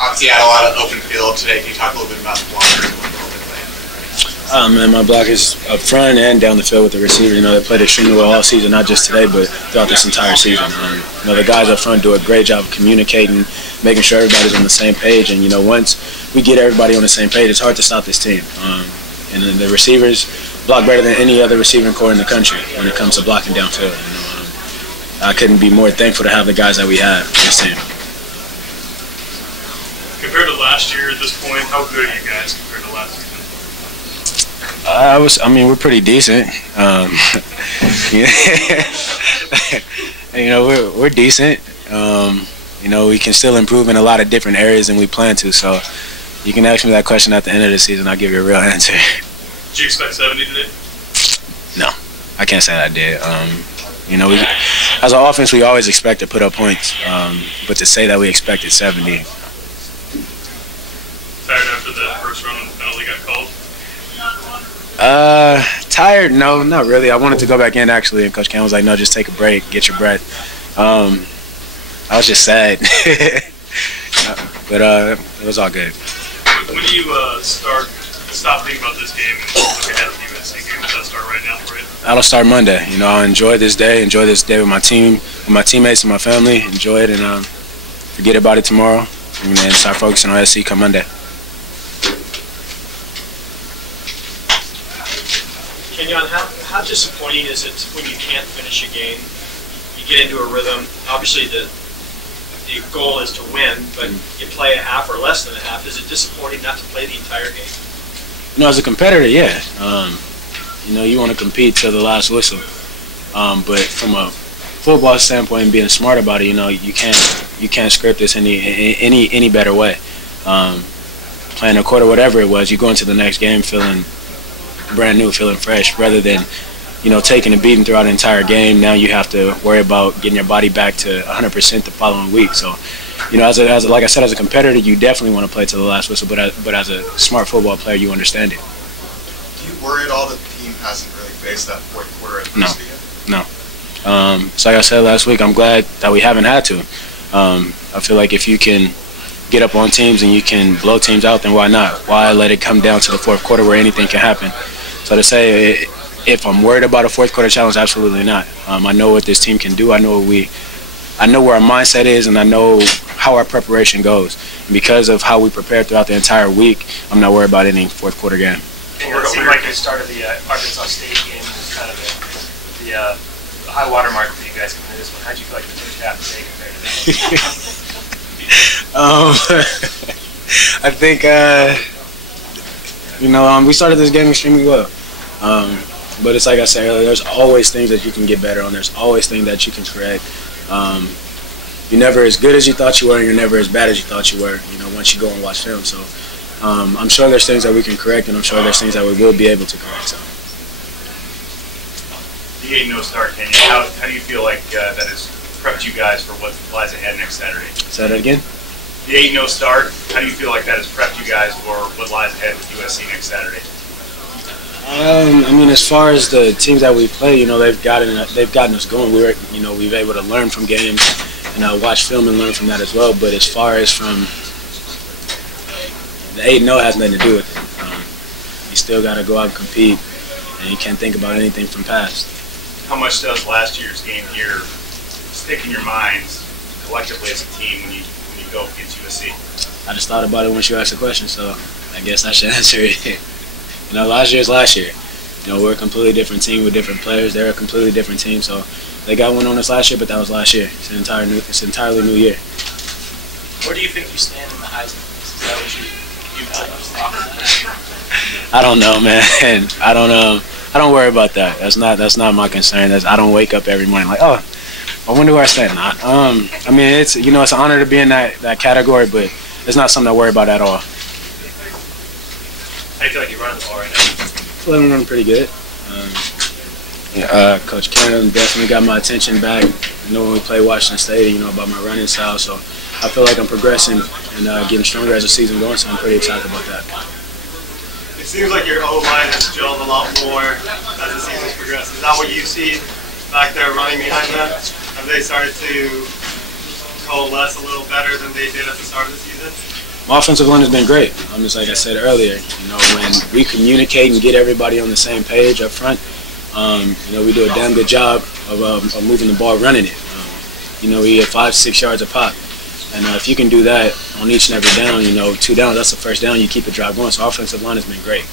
Obviously, you had a lot of open field today. Can you talk a little bit about the blockers and what they're playing? Man, my blockers up front and down the field with the receiver, they played extremely well all season, not just today, but throughout this entire season. The guys up front do a great job of communicating, making sure everybody's on the same page. And, once we get everybody on the same page, it's hard to stop this team. And then the receivers block better than any other receiving corps in the country when it comes to blocking downfield. I couldn't be more thankful to have the guys that we have on this team. Compared to last year at this point, how good are you guys compared to last season? We're pretty decent. We're decent. We can still improve in a lot of different areas than we plan to. So you can ask me that question at the end of the season. I'll give you a real answer. Did you expect 70 today? No, I can't say that I did. As an offense, we always expect to put up points. But to say that we expected 70. Tired after the first run when the penalty got called? Tired? No, not really. I wanted to go back in actually, and Coach Ken was like, "No, just take a break, get your breath." I was just sad, but it was all good. When do you stop thinking about this game and look ahead to the USC game? Does that start right now for you? That'll start Monday. I'll enjoy this day with my team, with my teammates and my family. Enjoy it and forget about it tomorrow, and then start focusing on USC come Monday. Kenjon, how disappointing is it when you can't finish a game? You get into a rhythm. Obviously, the goal is to win, but you play a half or less than a half. Is it disappointing not to play the entire game? As a competitor, yeah. You want to compete till the last whistle. But from a football standpoint and being smart about it, you can't script this any better way. Playing a quarter, whatever it was, you go into the next game feeling brand new, feeling fresh, rather than taking a beating throughout the entire game. Now you have to worry about getting your body back to 100% the following week. So like I said, as a competitor, you definitely want to play to the last whistle, but as a smart football player, you understand it. Do you worry at all that the team hasn't really faced that fourth quarter adversity yet? No. So like I said last week, I'm glad that we haven't had to. I feel like if you can get up on teams and you can blow teams out, then why not? Why let it come down to the fourth quarter where anything can happen? So to say if I'm worried about a fourth quarter challenge, absolutely not. I know what this team can do. I know where our mindset is, and I know how our preparation goes. And because of how we prepare throughout the entire week, I'm not worried about any fourth quarter game. It seemed like the start of the Arkansas State game was kind of the high water mark for you guys coming into this one. How did you feel like the first half today compared to that? I think we started this game extremely well. But it's like I said earlier, there's always things that you can get better on. There's always things that you can correct. You're never as good as you thought you were, and you're never as bad as you thought you were, once you go and watch film. So I'm sure there's things that we can correct, and I'm sure there's things that we will be able to correct. So. The 8-0 start, Kenyon, how do you feel like that has prepped you guys for what lies ahead next Saturday? Say that again? The 8-0 start, how do you feel like that has prepped you guys for what lies ahead with USC next Saturday? As far as the teams that we play, they've gotten us going. We've able to learn from games and watch film and learn from that as well. But as far as from the 8-0 has nothing to do with it. You still got to go out and compete, and you can't think about anything from past. How much does last year's game here stick in your minds collectively as a team when you go against USC? I just thought about it once you asked the question, so I guess I should answer it. Last year is last year. We're a completely different team with different players. They're a completely different team. So they got one on us last year, but that was last year. It's an entirely new year. Where do you think you stand in the Heisman race? Is that what you I don't know, man. I don't worry about that. That's not my concern. I don't wake up every morning like, oh, I wonder where I stand. It's it's an honor to be in that category, but it's not something I worry about at all. How do you feel like you're running the ball right now? I feel like I'm running pretty good. Coach Cannon definitely got my attention back. When we play Washington State, about my running style. So I feel like I'm progressing and getting stronger as the season goes. So I'm pretty excited about that. It seems like your O-line has gelled a lot more as the season's progressed. Is that what you see back there running behind them? Have they started to coalesce a little better than they did at the start of the season? My offensive line has been great. Just like I said earlier, you know, when we communicate and get everybody on the same page up front, you know, we do a damn good job of moving the ball, running it. You know, we get 5-6 yards a pop. And if you can do that on each and every down, you know, 2 downs, that's the first down, you keep the drive going. So offensive line has been great.